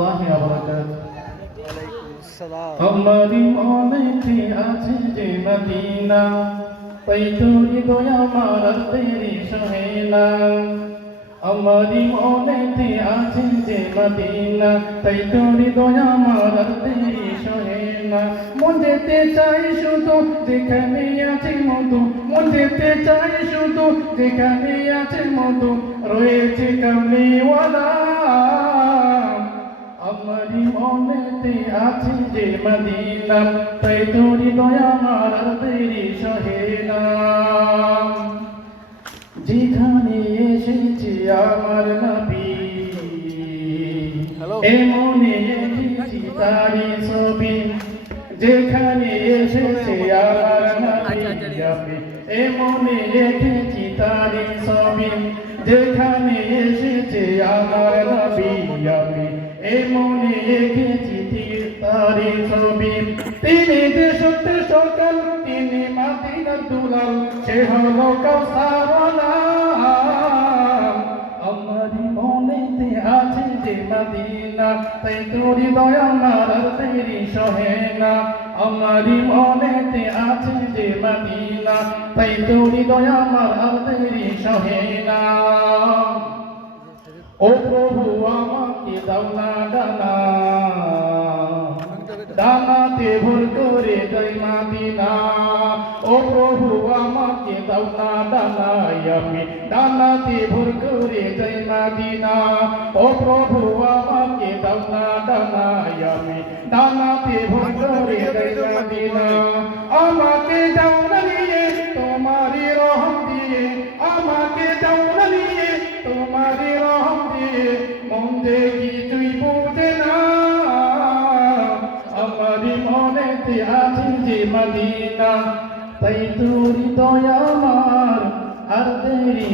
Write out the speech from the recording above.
রাহমাতুল্লাহি ওয়া বারাকাতুহু। আমারি মনেতে আছে যে মদিনা, তাই তো হৃদয় আমার আর দেরি সহে না। আমারি মনেতে আছে যে মদিনা, তাই তো হৃদয় আমার আর দেরি সহে না। মন যেতে চাই শুধু যেখানে আছে মধু, মন যেতে চাই শুধু যেখানে আছে মধু, রয়েছে কামলিওয়ালা। আমারি মনেতে আছে যে মদিনা, তাই তো হৃদয় আমার আর দেরি সহে না। যেখানে এসেছে আমার নবী, এমনে এসেছি তারি ছবি। যেখানে এসেছে আমার নবী, আমি এমনে এসেছি তারি ছবি। যেখানে এসেছে আমার নবী, আমি এমনে এসেছি তারি ছবি। তিনি যে সত্য সকাল, তিনি মদিনার দুলাল, সে হলো কাউসারওয়ালা। আমারি মনেতে আছে যে মদিনা, তাই তো হৃদয় আমার আর দেরি সহে না। আমারি মনেতে আছে যে মদিনা, তাই তো হৃদয় আমার আর দেরি সহে না। ও প্রভু আমাকে দাও না ডানা, ডানাতে ভর করে যাই মদিনা। ও প্রভু আমাকে দাও না ডানা, আমি ডানাতে ভর করে যাই মদিনা। ও প্রভু আমাকে দাও না ডানা, আমি ডানাতে ভর করে যাই মদিনা। আমাকে দাও না নিয়ে তোমারই রহম দিয়ে, আমাকে দাও না নিয়ে তোমারই রহম দিয়ে, মন যে কিছুই বুঝে না। আমারি মনেতে আছে যে মদিনা, তাই তো হৃদয় আমার আর দেরি